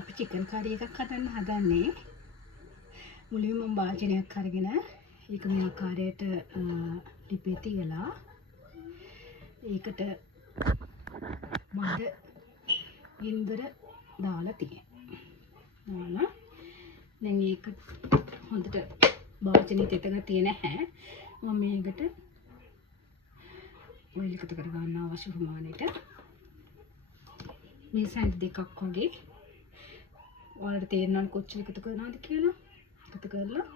අපි චිකන් කරි එකක් හදන්න හදන්නේ. මුලින්ම මම වාජනයක් අරගෙන ඒක මේ ආකාරයට ලිපේ තියලා ඒකට මඩ ගින්දර දාලා තියෙනවා. දැන් ඒක හොඳට වාජනේ තෙත ගතිය නැහැ. මම මේකට ඔයිල් එකතු කර ගන්න අවශ්‍ය ප්‍රමාණයට මේ සැන්ඩ් දෙකක් වගේ ඔයාලට තේරෙනවද කොච්චර එකතු කරනවද කියලා. එකතු කරලා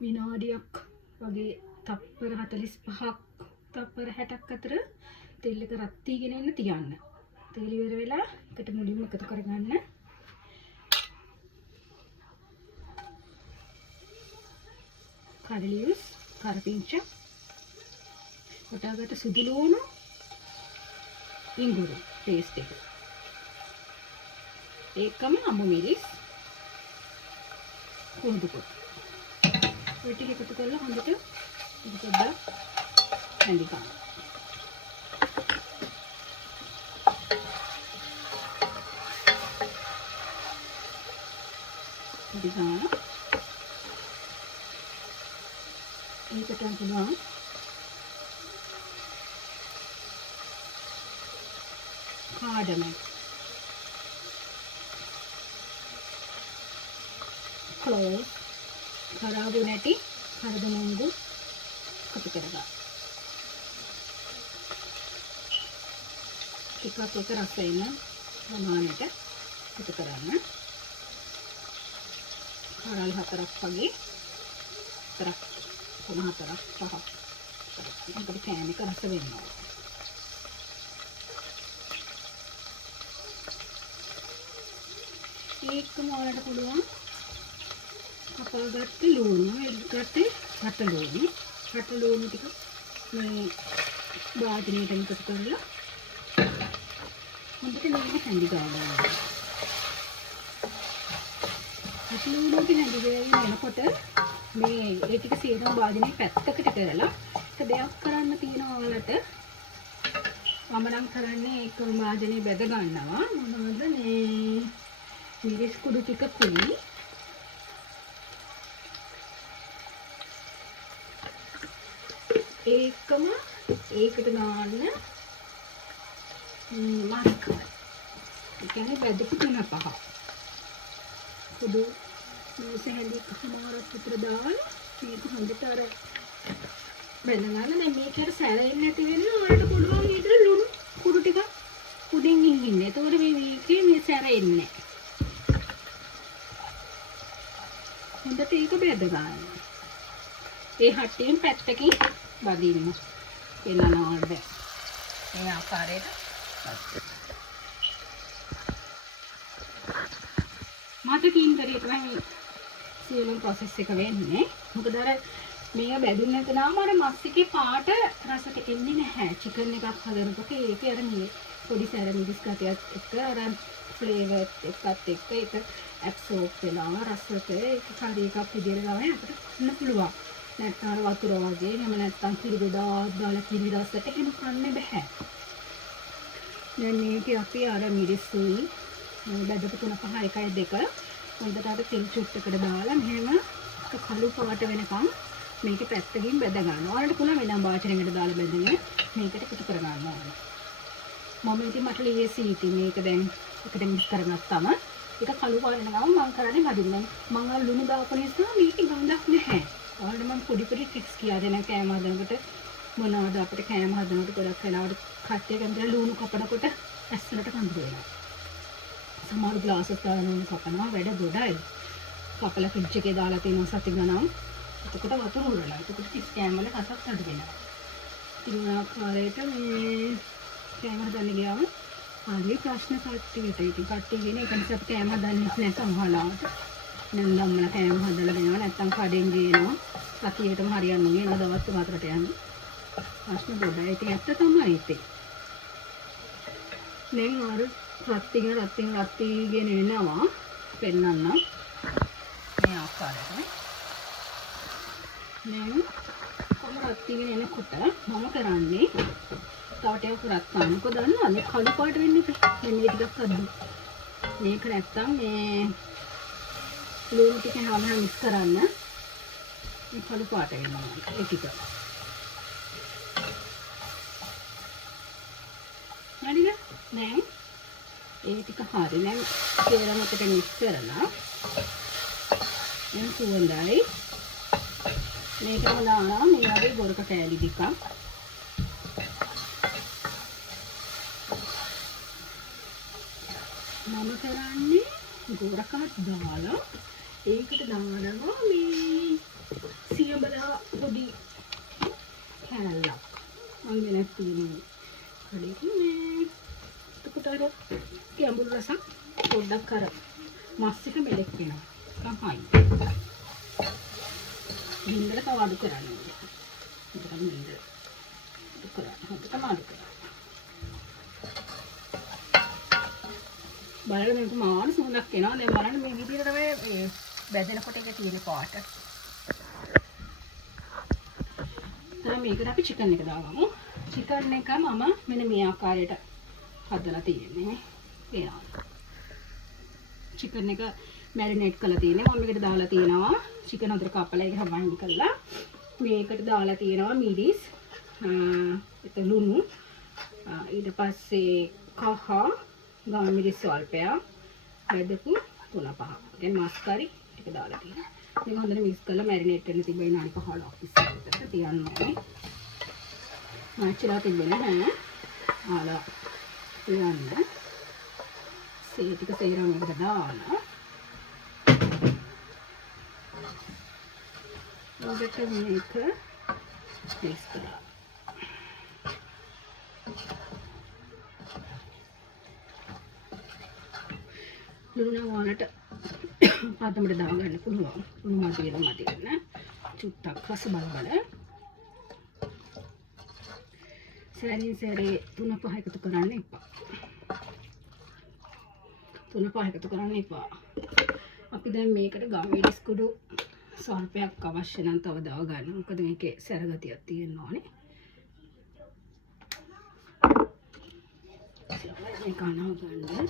විනාඩියක් වගේ තප්පර 45ක් තප්පර 60ක් අතර තෙල් එක රත් වීගෙන ඉන්න තියන්න. තෙල් ඉවර වෙලා එකට මුලින්ම එකතු කරගන්න. කරලියස් කරපිංච කොටාගට සුදු ලුණු ඉඟුරු පේස්ට් එක ඒකම අමු මිරිස් කුඩු කොට ඔය ටික එකතු කරලා හොඳට පොඩ්ඩක් හැඳි ගන්න. දිගාන ඒකට පුළුවන් කාඩමම් ක්ලෝව් කරාබු නැටි කරදමුංගු එකතු කරගන්න. ටිකක් එක රස එන ප්‍රමාණයට එකතු කරන්න. කරල් 4ක් වගේ 4ක් 3-4ක් 5ක් අපිට කෑම එක රස වෙනවා. ඒකම ඔයාලට පුළුවන් කපාගත්ත ලුණු එල්ලගත්ත රට ලුණු ටික මේ වාජනයට එකතු කරලා හොඳට මේක හැඳි ගන්නවා. රට ලුණු ටික හැඳි ගෑවින් එනකොට මේ ඒ ටික සියලුම වාජනේ පැත්තකට කරලා එක දෙයක් කරන්න තියෙනවා ඔයාලට. මම නම් කරන්නේ ඒක වාජනේ බෙද ගන්නවා. මොනවද මේ මිරිස් කුඩු ටිකකුයි ඒකම ඒකට දාන්න මස්කල්. ඒ කියන්නේ බෙදපු 3-5 කුඩු මේස හැඳි කමාරක් විතර දාලා මේක හොඳට අර බෙදගන්න. දැන් මේකට සැරෙන්නේ නැති වෙන්න ඔයාලට පුළුවන් ඒකට ලුණු කුඩු ටික උඩින් ඉන්න. එතකොට මේකේ මේ සැරෙන්නේ නැහැ. හොඳට ඒක බෙද ගන්න. ඒ හට්ටියෙන් පැත්තකින් බදින්න. එනනවද? මේ ආකාරයට. මතකින් කරේ තමයි සියලුම process එක වෙන්නේ. මොකද අර මේක බැදුන්නේ නැතනම අර මස් එකේ පාට රසට එන්නේ නැහැ. චිකන් එකක් හදනකොට ඒකේ අර මේ පොඩි සැර මිරිස් ගතියත් එක්ක අර ෆ්ලේවර් එකත් එක්ක ඒක ඇබ්සෝබ් වෙලා රසට ඒක කරි එකක් විදියට ගාවෙ අපිට කන්න පුළුවන්. නැත්නම් අර වතුර වගේ එහෙම නැත්නම් කිරි ගොඩාක් දාලා කිරි රසට එහෙම කන්න බෑ. දැන් මේකේ අපි අර මිරිස්සුයි බෙදපු 3-5-1-2 හොඳට අර තෙල් චුට්ටකට දාලා මෙහෙම කළු පාට වෙනකම් මේකේ පැත්තකින් බෙද ගන්නවා. ඔයාලට පුළුවන් වෙනම වාචනයකට දාලා බෙදගෙන මේකට එකතු කර ගන්න ඕනේ. මම ඉතින් මට ලීසි ඉතින් මේක දැන් එකට මික්ස් කරගත්තාම ඒක කළු පාට වෙනකම් මම කරන්නේ බදින්න. මම ලුණු දාපු නිසා මේක ගඳක් නැහැ. ඔයාලට මම පොඩි ටික්ස් කියලා දෙන කෑම හදනකොට මොනවද අපිට කෑම හදනකොට ගොඩක් වෙලාවට කට්ටිය කැමති ලුණු කපනකොට ඇස්සලට කඳුළු වෙනවා. සමහර ග්ලාසස් දාලා ලුණු කපනවා වැඩ ගොඩයි. කපලා ෆ්‍රිජ් එකේ දාලා තියෙන සති ගණන්. එතකොට වතුර උරලා. එතකොට කිස් කෑම වල රසක් අඩු වෙනවා. ඉතින් ආකාරයට මේ කෑම හදන්න ගියාම ආදී ප්‍රශ්න කට්ටියට ඉතින් කට්ටිය කියන එක නිසා අපි කෑම හදන්නේ නැහැ සමහරවිට. නන්දම්මල කෑම හදලා දෙනවා නැත්නම් කඩෙන් ගේනවා. සතියේටම හරියන්නේ නැහැ. දවස් 3-4ට යන්නේ. ප්‍රශ්න ගොඩයි. ඉතින් ඇත්ත තමයි ඉතින්. දැන් අර රත්තිගෙන එනවා පෙන්නන්න මේ ආකාරයට. දැන් කොහොම රත්තිගෙන එනකොට මම කරන්නේ තවටයක් කරත් කාමක දන්නවා මේ කළු පාට වෙන්නේ මේ ටිකක් අද්දු මේක නැත්තම් මේ ලුණු ටික හැම මික්ස් කරන්න මේ කළු පාට වෙනවා ඒ ටික හරිද දැන් ඒ ටික හරි දැන් තේරමකට මික්ස් කරලා දැන් සුවඳයි මේකම දානවා මේ වගේ ගොරක කෑලි ටිකක් මම කරන්නේ ගොරකක් දාලා ඒකට දානවා මේ සියඹලා පොඩි කෑල්ලක් මම වෙනත් තියෙනවා කඩේක මේ එතකොට අර ගැඹුරු රසක් පොඩ්ඩක් අර මස් එක මෙලෙක් වෙනවා තමයි බින්දර තව අඩු කරන්න ඕනේ ඒක බින්දර අඩු කරන්න හොඳටම අඩු කරන්න බලන්න මේක මාන සුවඳක් එනවා දැන් බලන්න මේ විදිහට තමයි මේ බැදෙනකොට ඒක තියෙන පාට දැන් මේකට අපි චිකන් එක දාගමු චිකන් එක මම මෙන්න මේ ආකාරයට හදලා තියෙන්නේ පේනවා චිකන් එක මැරිනේට් කරලා තියෙන්නේ මම මේකට දාලා තියෙනවා චිකන් හතර කපලා ඒක වයින් කරලා මේකට දාලා තියෙනවා මිරිස් ඒක ලුණු ඊට පස්සේ කහ ගාන මිරිස් ස්වල්පයක් බෙදපු 3-5 දැන් මස් කරි ටික දාලා තියෙනවා මේක හොඳට මික්ස් කරලා මැරිනේට් වෙන්න තිබ්බ විනාඩි 15ක් විතර තියන්න ඕනේ මාචිලා තිබ්බනේ ඈ ආලා තියන්න සේ ටික තේරම එකට දාලා ඔබට මේක මික්ස් කරලා ලුණු වලට පදමඩ දාගන්න පුළුවන් ලුණු මදි වෙන චුට්ටක් රස බල සෑරින් සෑරේ 3-5 එකතු කරන්න එපා 3-5 එකතු කරන්න එපා අපි දැන් මේකට ගම්මිරිස් කුඩු ස්වල්පයක් අවශ්‍ය නම් තව දාව ගන්න මොකද මේකේ සැර ගතියක් තියෙන්න ඕනේ මේ කනවා ගන්න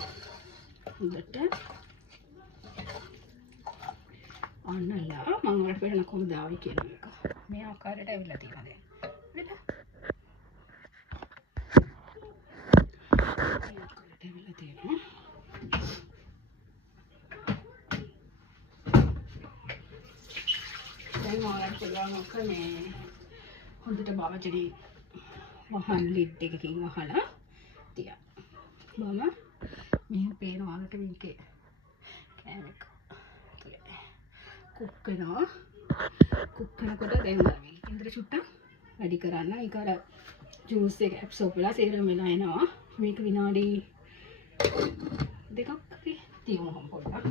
හොඳට අන්නලා මම වලට පෙන්නන කොහොමද දාවයි කියන එක මේ ආකාරයට ඇවිල්ලා තියෙනවා දැන් හරිද මේ ආකාරයට ඇවිල්ලා තියෙනවා දැන් මම පුළුවන් ඔක මේ හොඳට බවජරි වහන් ලිඩ් එකකින් වහලා තියා මම මේ පේන වලට මේකේ කෑමක කුක් කරනවා කුක් කරනකොට දැන් මේක ඉන්ද්‍ර චුට්ටක් වැඩි කරන්න ඒක අර ජූස් එක ඇබ්සෝබ් වෙලා සේරම වෙලා එනවා මේක විනාඩි 2ක් වගේ තියමු පොඩ්ඩක්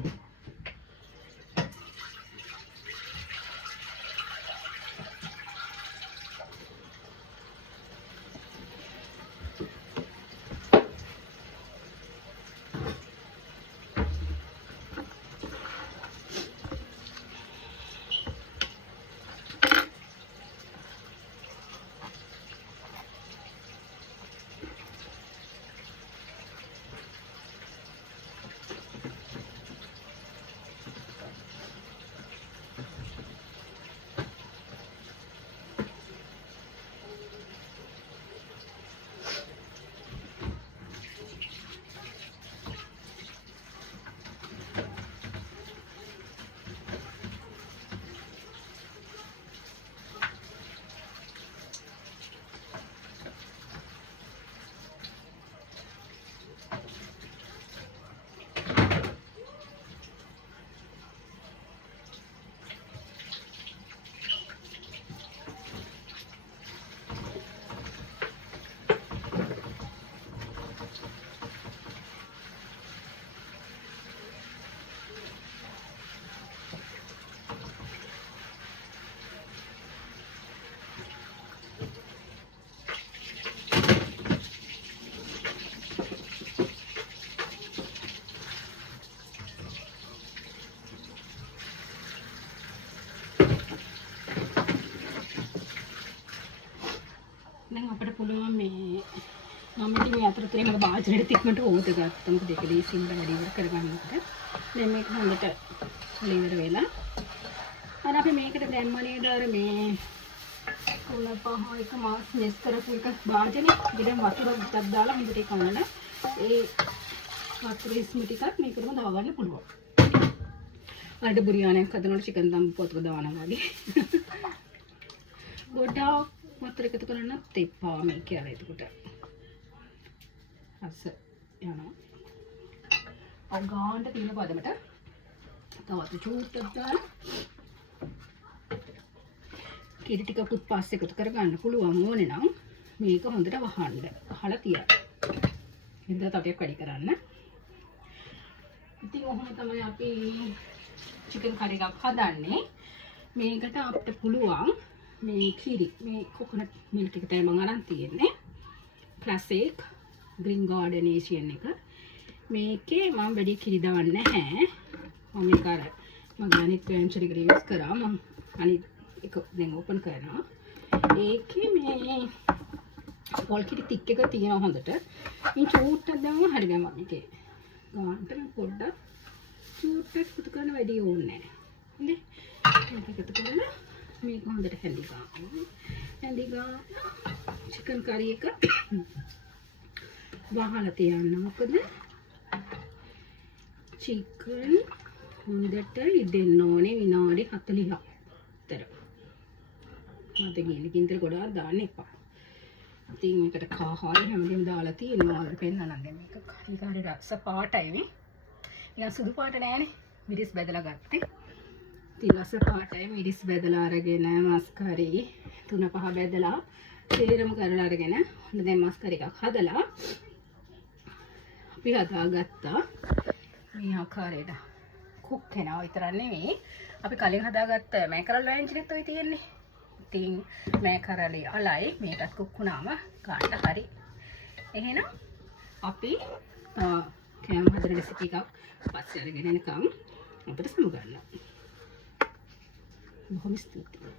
මේ අතරතුරේ මම බාජරේට තික්මට හොද ගත්තා. මොකද ඒක දීසින්ද වැඩි ඉවර කරගන්නකොට. දැන් මේක හොඳට ඉවර වෙලා. අර අපි මේකට දැම්ම නේද අර මේ කුණ පහ එක මාස් මෙස් කරපු එක භාජනේ. ඊට වතුර ටිකක් දාලා හොඳට ඒක කනලා ඒ වතුර ඉස්මි ටිකක් මේකටම දාගන්න පුළුවන්. අර බුරියානියක් හදනකොට චිකන් දම් පොතක දානවා වගේ. ගොඩාක් වතුර එකතු කරන්නත් එපා මේ කියලා එතකොට. අස්ස යනවා. අගාන්ට තියෙන පදමට තවත් චූට්ටක් දාලා කිරි ටිකකුත් පස්සේ එකතු කරගන්න පුළුවන් ඕනේ නම් මේක හොඳට වහන්න. වහලා තියන්න. හින්දා තවටියක් වැඩි කරන්න. ඉතින් ඔහොම තමයි අපි චිකන් කරි එකක් හදන්නේ. මේකට අපිට පුළුවන් මේ කිරි මේ කොකොනට් මිල්ක් එක තමයි මම අරන් තියෙන්නේ. ක්ලාසික් ග්‍රීන් ගාඩන් ඒෂියන් එක. මේකේ මම වැඩි කිරි දාන්නේ නැහැ. මම මේක අර මගේ අනිත් වෙන්චර් එකට යූස් කරා. මම අනිත් එක දැන් ඕපන් කරනවා. ඒකේ මේ පොල් කිරි තික් එක තියෙනවා හොඳට. මේ චූට්ටක් දාම හරි ගම මේකේ. ගාන්ට පොඩ්ඩක් චූට්ටක් පුතු කරන වැඩි ඕනේ නැහැ. හරි. මේක එකතු කරලා මේක හොඳට හැඳි ගන්න. හැඳි ගන්න චිකන් කරි එක වහලා තියන්න. මොකද චිකන් හොඳට ඉදෙන්න ඕනේ විනාඩි 40ක් විතර. මත ගිනිකින්තර ගොඩාක් දාන්න එපා. ඉතින් මේකට කාහාරි හැමදේම දාලා තියෙනවා. අර පෙන්නනම් දැන් මේක හරි රස පාටයි මේ. නිකන් සුදු පාට නෑනේ. මිරිස් බෙදලා ගත්තේ. ඉතින් රස පාටයි මිරිස් බෙදලා අරගෙන මස් කරි 3-5 බෙදලා තේරම කරලා අරගෙන ඔන්න දැන් මස් කරි එකක් හදලා අපි හදාගත්තා. මේ ආකාරයට කුක් වෙනවා විතරක් නෙමෙයි. අපි කලින් හදාගත්ත මැකරල් වෑංජනෙත් ඔය තියෙන්නේ. ඉතින් මැකරලි අලයි මේකත් කුක් වුණාම ගන්න හරි. එහෙනම් අපි කෑම හදන රෙසිපි එකක් පස්සේ අරගෙන එනකම් අපිට සමු ගන්න. බොහොම ස්තුතියි.